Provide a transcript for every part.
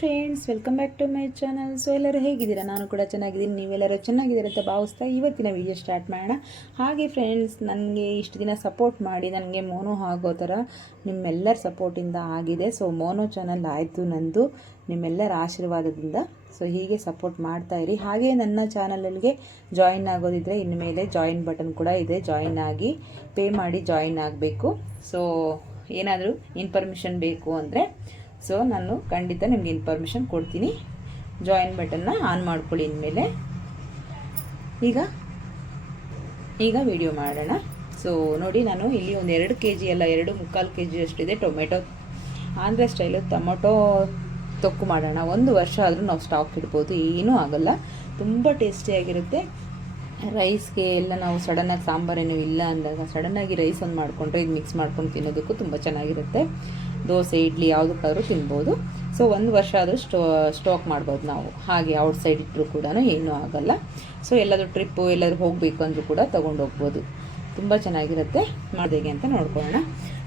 Friends welcome back to my channel so ಎಲ್ಲರೂ ಹೇಗಿದ್ದೀರಾ? ನಾನು ಕೂಡ ಚೆನ್ನಾಗಿದ್ದೀನಿ. ನೀವೆಲ್ಲರೂ ಚೆನ್ನಾಗಿದ್ದೀರ ಅಂತ ಭಾವಿಸ್ತಾ ಇವತ್ತಿನ ವಿಡಿಯೋ ಸ್ಟಾರ್ಟ್ ಮಾಡೋಣ. ಹಾಗೆ ಫ್ರೆಂಡ್ಸ್ ನನಗೆ ಇಷ್ಟು ದಿನ ಸಪೋರ್ಟ್ ಮಾಡಿ, ನನಗೆ ಮೋನೋ ಆಗೋ ಥರ ನಿಮ್ಮೆಲ್ಲರ ಸಪೋರ್ಟಿಂದ ಆಗಿದೆ. ಸೊ ಮೋನೋ ಚಾನಲ್ ಆಯಿತು ನಂದು, ನಿಮ್ಮೆಲ್ಲರ ಆಶೀರ್ವಾದದಿಂದ. ಸೊ ಹೀಗೆ ಸಪೋರ್ಟ್ ಮಾಡ್ತಾ ಇರಿ. ಹಾಗೆ ನನ್ನ ಚಾನಲಲ್ಲಿಗೆ ಜಾಯಿನ್ ಆಗೋದಿದ್ರೆ ಇನ್ಮೇಲೆ ಜಾಯಿನ್ ಬಟನ್ ಕೂಡ ಇದೆ. ಜಾಯಿನ್ ಆಗಿ ಪೇ ಮಾಡಿ ಜಾಯಿನ್ ಆಗಬೇಕು. ಸೊ ಏನಾದರೂ ಇನ್ಫಾರ್ಮೇಷನ್ ಬೇಕು ಅಂದರೆ ಸೊ ನಾನು ಖಂಡಿತ ನಿಮಗೆ ಇನ್ಫಾರ್ಮೇಷನ್ ಕೊಡ್ತೀನಿ. ಜಾಯಿನ್ ಬಟನ್ನ ಆನ್ ಮಾಡ್ಕೊಳ್ಳಿ ಇನ್ಮೇಲೆ. ಈಗ ಈಗ ವಿಡಿಯೋ ಮಾಡೋಣ. ಸೊ ನೋಡಿ ನಾನು ಇಲ್ಲಿ ಒಂದು ಎರಡು ಕೆ ಜಿ ಅಲ್ಲ, ಎರಡು ಮುಕ್ಕಾಲು ಕೆ ಜಿ ಅಷ್ಟಿದೆ ಟೊಮೆಟೊ. ಆಂಧ್ರ ಸ್ಟೈಲು ಟೊಮೊಟೊ ತೊಕ್ಕು ಮಾಡೋಣ. ಒಂದು ವರ್ಷ ಆದರೂ ನಾವು ಸ್ಟಾಕ್ ಇಡ್ಬೋದು. ಏನೂ ಆಗಲ್ಲ. ತುಂಬ ಟೇಸ್ಟಿಯಾಗಿರುತ್ತೆ ರೈಸ್ಗೆ ಎಲ್ಲ ನಾವು ಸಡನ್ನಾಗಿ ಸಾಂಬಾರೇನು ಇಲ್ಲ ಅಂದಾಗ ಸಡನ್ನಾಗಿ ರೈಸ್ ಒಂದು ಮಾಡಿಕೊಂಡ್ರೆ ಇದು ಮಿಕ್ಸ್ ಮಾಡ್ಕೊಂಡು ತಿನ್ನೋದಕ್ಕೂ ತುಂಬ ಚೆನ್ನಾಗಿರುತ್ತೆ. ದೋಸೆ, ಇಡ್ಲಿ ಯಾವುದಕ್ಕಾದರೂ ತಿನ್ಬೋದು. ಸೊ ಒಂದು ವರ್ಷ ಆದರೂ ಸ್ಟೋ, ಸ್ಟಾಕ್ ಮಾಡ್ಬೋದು ನಾವು. ಹಾಗೆ ಔಟ್ಸೈಡ್ ಇಟ್ಟರೂ ಕೂಡ ಏನೂ ಆಗಲ್ಲ. ಸೊ ಎಲ್ಲಾದರೂ ಟ್ರಿಪ್ಪು ಎಲ್ಲಾದರೂ ಹೋಗಬೇಕು ಅಂದರೂ ಕೂಡ ತೊಗೊಂಡು ಹೋಗ್ಬೋದು ತುಂಬ ಚೆನ್ನಾಗಿರುತ್ತೆ. ಮಾಡೋದೇಗೆ ಅಂತ ನೋಡ್ಕೊಳ್ಳೋಣ.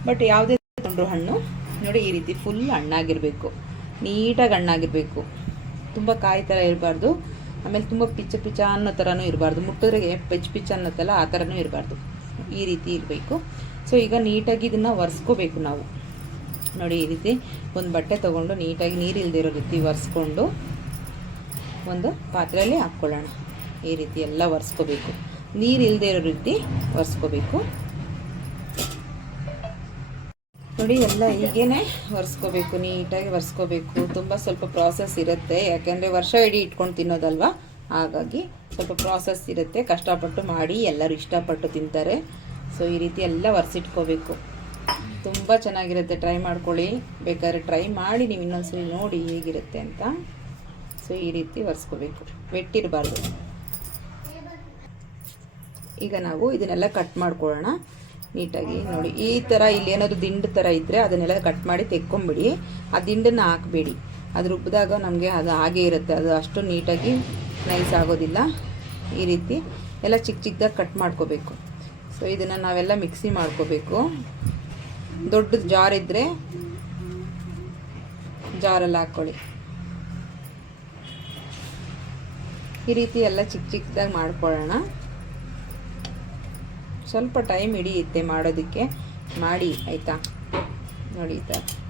ಬಟ್ ಯಾವುದೇ ತೊಂದರೆ ಹಣ್ಣು, ನೋಡಿ ಈ ರೀತಿ ಫುಲ್ ಹಣ್ಣಾಗಿರಬೇಕು. ನೀಟಾಗಿ ಹಣ್ಣಾಗಿರಬೇಕು. ತುಂಬ ಕಾಯಿ ಥರ ಇರಬಾರ್ದು. ಆಮೇಲೆ ತುಂಬ ಪಿಚ್ಚ ಪಿಚ್ಚ ಅನ್ನೋ ಥರನೂ ಇರಬಾರ್ದು. ಮುಟ್ಟಿದ್ರಿಗೆ ಪಿಚ್ ಅನ್ನೋ ಥರ ಆ ಥರನೂ ಇರಬಾರ್ದು. ಈ ರೀತಿ ಇರಬೇಕು. ಸೊ ಈಗ ನೀಟಾಗಿ ಇದನ್ನು ಒರೆಸ್ಕೋಬೇಕು ನಾವು. ನೋಡಿ, ಈ ರೀತಿ ಒಂದು ಬಟ್ಟೆ ತೊಗೊಂಡು ನೀಟಾಗಿ ನೀರು ಇಲ್ದಿರೋ ರೀತಿ ಒರೆಸ್ಕೊಂಡು ಒಂದು ಪಾತ್ರೆಯಲ್ಲಿ ಹಾಕ್ಕೊಳ್ಳೋಣ. ಈ ರೀತಿ ಎಲ್ಲ ಒರೆಸ್ಕೋಬೇಕು. ನೀರು ಇಲ್ಲದೆ ಇರೋ ರೀತಿ ಒರೆಸ್ಕೋಬೇಕು. ನೋಡಿ, ಎಲ್ಲ ಹೀಗೇನೆ ಒರೆಸ್ಕೋಬೇಕು, ನೀಟಾಗಿ ಒರೆಸ್ಕೋಬೇಕು. ತುಂಬ ಸ್ವಲ್ಪ ಪ್ರಾಸೆಸ್ ಇರುತ್ತೆ. ಯಾಕೆಂದರೆ ವರ್ಷ ಇಡೀ ಇಟ್ಕೊಂಡು ತಿನ್ನೋದಲ್ವಾ? ಹಾಗಾಗಿ ಸ್ವಲ್ಪ ಪ್ರಾಸೆಸ್ ಇರುತ್ತೆ. ಕಷ್ಟಪಟ್ಟು ಮಾಡಿ ಎಲ್ಲರೂ ಇಷ್ಟಪಟ್ಟು ತಿಂತಾರೆ. ಸೊ ಈ ರೀತಿ ಎಲ್ಲ ಒರೆಸಿಟ್ಕೋಬೇಕು. ತುಂಬ ಚೆನ್ನಾಗಿರುತ್ತೆ. ಟ್ರೈ ಮಾಡ್ಕೊಳ್ಳಿ. ಬೇಕಾದ್ರೆ ಟ್ರೈ ಮಾಡಿ ನೀವು ಇನ್ನೊಂದ್ಸಲಿ ನೋಡಿ ಹೇಗಿರುತ್ತೆ ಅಂತ. ಸೊ ಈ ರೀತಿ ಒರೆಸ್ಕೋಬೇಕು. ವೆಟ್ಟಿರಬಾರ್ದು ಈಗ ನಾವು ಇದನ್ನೆಲ್ಲ ಕಟ್ ಮಾಡ್ಕೊಳ್ಳೋಣ. ನೀಟಾಗಿ ನೋಡಿ. ಈ ಥರ ಇಲ್ಲಿ ಏನಾದರೂ ದಿಂಡು ಥರ ಇದ್ದರೆ ಅದನ್ನೆಲ್ಲ ಕಟ್ ಮಾಡಿ ತೆಕ್ಕೊಂಬಿಡಿ. ಆ ದಿಂಡನ್ನು ಹಾಕಬೇಡಿ. ಅದು ರುಬ್ಬಿದಾಗ ನಮಗೆ ಅದು ಹಾಗೇ ಇರುತ್ತೆ. ಅದು ಅಷ್ಟು ನೀಟಾಗಿ ನೈಸ್ ಆಗೋದಿಲ್ಲ. ಈ ರೀತಿ ಎಲ್ಲ ಚಿಕ್ಕ ಚಿಕ್ಕದಾಗಿ ಕಟ್ ಮಾಡ್ಕೋಬೇಕು. ಸೊ ಇದನ್ನು ನಾವೆಲ್ಲ ಮಿಕ್ಸಿ ಮಾಡ್ಕೋಬೇಕು. ದೊಡ್ಡದು ಜಾರ್ ಇದ್ದರೆ ಜಾರಲ್ಲಿ ಹಾಕ್ಕೊಳ್ಳಿ. ಈ ರೀತಿ ಎಲ್ಲ ಚಿಕ್ಕ ಚಿಕ್ಕದಾಗಿ ಮಾಡ್ಕೊಳ್ಳೋಣ. ಸ್ವಲ್ಪ ಟೈಮ್ ಹಿಡಿಯುತ್ತೆ ಮಾಡೋದಕ್ಕೆ. ಮಾಡಿ, ಆಯಿತಾ? ನೋಡಿ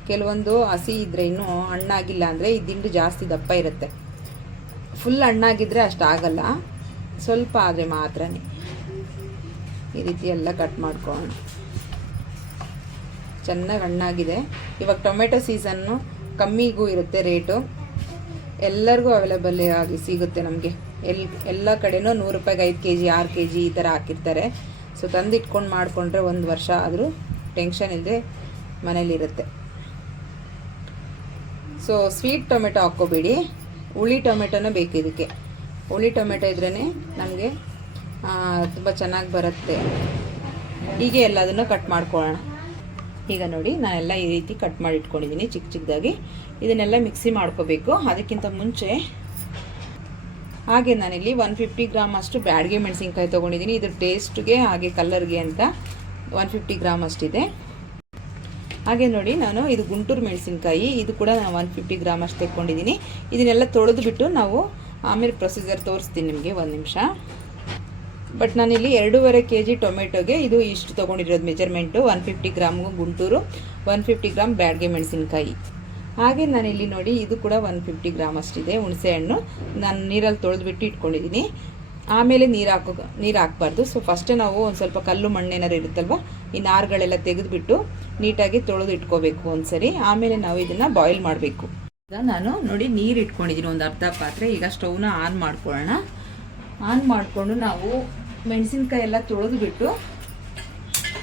ಕೆಲವೊಂದು ಹಸಿ ಇದ್ದರೆ ಇನ್ನೂ ಹಣ್ಣಾಗಿಲ್ಲ ಅಂದರೆ ಈ ದಿಂಡು ಜಾಸ್ತಿ ದಪ್ಪ ಇರುತ್ತೆ. ಫುಲ್ ಹಣ್ಣಾಗಿದ್ದರೆ ಅಷ್ಟಾಗಲ್ಲ ಸ್ವಲ್ಪ ಆದರೆ ಮಾತ್ರನೇ. ಈ ರೀತಿ ಎಲ್ಲ ಕಟ್ ಮಾಡ್ಕೊಳ್ಳೋಣ. ಚೆನ್ನಾಗಿ ಹಣ್ಣಾಗಿದೆ. ಇವಾಗ ಟೊಮೆಟೊ ಸೀಸನ್ನು ಕಮ್ಮಿಗೂ ಇರುತ್ತೆ ರೇಟು. ಎಲ್ಲರಿಗೂ ಅವೈಲೇಬಲ್ ಆಗಿ ಸಿಗುತ್ತೆ ನಮಗೆ. ಎಲ್, ಎಲ್ಲ ಕಡೆನೂ ನೂರು ರೂಪಾಯಿಗೆ ಐದು ಕೆ ಜಿ ಆರು ಕೆ ಜಿ ಈ ಥರ ಹಾಕಿರ್ತಾರೆ. ಸೊ ತಂದು ಇಟ್ಕೊಂಡು ಮಾಡಿಕೊಂಡ್ರೆ ಒಂದು ವರ್ಷ ಆದರೂ ಟೆನ್ಷನ್ ಇಲ್ಲದೆ ಮನೇಲಿರುತ್ತೆ ಸೊ ಸ್ವೀಟ್ ಟೊಮೆಟೊ ಹಾಕ್ಕೋಬೇಡಿ. ಹುಳಿ ಟೊಮೆಟೊನೇ ಬೇಕು ಇದಕ್ಕೆ. ಹುಳಿ ಟೊಮೆಟೊ ಇದ್ರೇ ನಮಗೆ ತುಂಬ ಚೆನ್ನಾಗಿ ಬರುತ್ತೆ. ಹೀಗೆ ಎಲ್ಲದನ್ನು ಕಟ್ ಮಾಡ್ಕೊಳ್ಳೋಣ. ಈಗ ನೋಡಿ, ನಾನೆಲ್ಲ ಈ ರೀತಿ ಕಟ್ ಮಾಡಿ ಇಟ್ಕೊಂಡಿದ್ದೀನಿ ಚಿಕ್ಕ ಚಿಕ್ಕದಾಗಿ ಇದನ್ನೆಲ್ಲ ಮಿಕ್ಸಿ ಮಾಡ್ಕೋಬೇಕು. ಅದಕ್ಕಿಂತ ಮುಂಚೆ ಹಾಗೆ ನಾನಿಲ್ಲಿ ಒನ್ ಫಿಫ್ಟಿ ಗ್ರಾಮ್ ಅಷ್ಟು ಬ್ಯಾಡ್ಗೆ ಮೆಣಸಿನ್ಕಾಯಿ ತೊಗೊಂಡಿದ್ದೀನಿ ಇದ್ರ ಟೇಸ್ಟ್ಗೆ ಹಾಗೆ ಕಲರ್ಗೆ ಅಂತ ಒನ್ ಫಿಫ್ಟಿ ಗ್ರಾಮ್ ಅಷ್ಟಿದೆ. ಹಾಗೆ ನೋಡಿ, ನಾನು ಇದು ಗುಂಟೂರು ಮೆಣಸಿನ್ಕಾಯಿ. ಇದು ಕೂಡ ನಾನು ಒನ್ ಫಿಫ್ಟಿ ಗ್ರಾಮ್ ಅಷ್ಟು ತೆಕ್ಕೊಂಡಿದ್ದೀನಿ ಇದನ್ನೆಲ್ಲ ತೊಳೆದು ಬಿಟ್ಟು ನಾವು ಆಮೇಲೆ ಪ್ರೊಸೀಜರ್ ತೋರಿಸ್ತೀನಿ ನಿಮಗೆ ಒಂದು ನಿಮಿಷ. ಬಟ್ ನಾನಿಲ್ಲಿ ಎರಡೂವರೆ ಕೆ ಜಿ ಟೊಮೆಟೊಗೆ ಇದು ಇಷ್ಟು ತೊಗೊಂಡಿರೋದು measurement one fifty ಗ್ರಾಮ್ಗೂ Guntur one fifty gram Byadgi ಮೆಣಸಿನ್ಕಾಯಿ. ಹಾಗೆ ನಾನಿಲ್ಲಿ ನೋಡಿ ಇದು ಕೂಡ ಒನ್ ಫಿಫ್ಟಿ ಗ್ರಾಮ್ ಅಷ್ಟಿದೆ ಹುಣಸೆ ಹಣ್ಣು. ನಾನು ನೀರಲ್ಲಿ ತೊಳೆದ್ಬಿಟ್ಟು ಇಟ್ಕೊಂಡಿದ್ದೀನಿ ಆಮೇಲೆ ನೀರು ಹಾಕೋ ನೀರು ಹಾಕ್ಬಾರ್ದು. ಸೊ ಫಸ್ಟೇ ನಾವು ಒಂದು ಸ್ವಲ್ಪ ಕಲ್ಲು ಮಣ್ಣೇನಾರು ಇರುತ್ತಲ್ವ, ಈ ನಾರುಗಳೆಲ್ಲ ತೆಗೆದುಬಿಟ್ಟು ನೀಟಾಗಿ ತೊಳೆದು ಇಟ್ಕೋಬೇಕು ಒಂದ್ಸರಿ. ಆಮೇಲೆ ನಾವು ಇದನ್ನು ಬಾಯ್ಲ್ ಮಾಡಬೇಕು. ಈಗ ನಾನು ನೋಡಿ ನೀರು ಇಟ್ಕೊಂಡಿದ್ದೀನಿ ಒಂದು ಅರ್ಧ ಪಾತ್ರೆ. ಈಗ ಸ್ಟೌವ್ನ ಆನ್ ಮಾಡ್ಕೊಳ್ಳೋಣ. ಆನ್ ಮಾಡಿಕೊಂಡು ನಾವು ಮೆಣಸಿನ್ಕಾಯಿ ಎಲ್ಲ ತೊಳೆದು ಬಿಟ್ಟು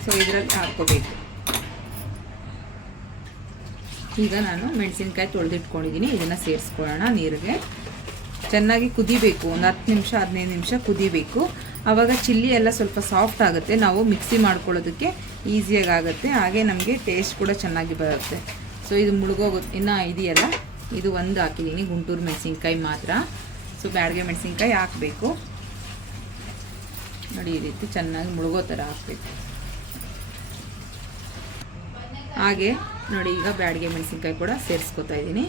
ಸೊ ಇದರಲ್ಲಿ ಹಾಕ್ಕೋಬೇಕು. ಈಗ ನಾನು ಮೆಣಸಿನ್ಕಾಯಿ ತೊಳೆದಿಟ್ಕೊಂಡಿದ್ದೀನಿ. ಇದನ್ನು ಸೇರಿಸ್ಕೊಳ್ಳೋಣ ನೀರಿಗೆ. ಚೆನ್ನಾಗಿ ಕುದಿಬೇಕು. ಒಂದು ಹತ್ತು ನಿಮಿಷ, ಹದಿನೈದು ನಿಮಿಷ ಕುದಿಬೇಕು. ಆವಾಗ ಚಿಲ್ಲಿ ಎಲ್ಲ ಸ್ವಲ್ಪ ಸಾಫ್ಟ್ ಆಗುತ್ತೆ. ನಾವು ಮಿಕ್ಸಿ ಮಾಡ್ಕೊಳ್ಳೋದಕ್ಕೆ ಈಸಿಯಾಗಿ ಆಗುತ್ತೆ. ಹಾಗೆ ನಮಗೆ ಟೇಸ್ಟ್ ಕೂಡ ಚೆನ್ನಾಗಿ ಬರುತ್ತೆ. ಸೊ ಇದು ಮುಳುಗೋಗುತ್ತೆ ಇನ್ನು ಇದೆಯಲ್ಲ? ಇದು ಒಂದು ಹಾಕಿದ್ದೀನಿ. ಗುಂಟೂರು ಮೆಣಸಿನ್ಕಾಯಿ ಮಾತ್ರ. ಸೊ ಬ್ಯಾಡಿಗೆ ಮೆಣಸಿನ್ಕಾಯಿ ಹಾಕಬೇಕು. ನೋಡಿ, ಈ ರೀತಿ ಚೆನ್ನಾಗಿ ಮುಳುಗೋ ಥರ ಹಾಕಬೇಕು. ಹಾಗೆ, ನೋಡಿ, ಈಗ ಬ್ಯಾಡಿಗೆ ಮೆಣಸಿನ್ಕಾಯಿ ಕೂಡ ಸೇರಿಸ್ಕೊತಾ ಇದ್ದೀನಿ.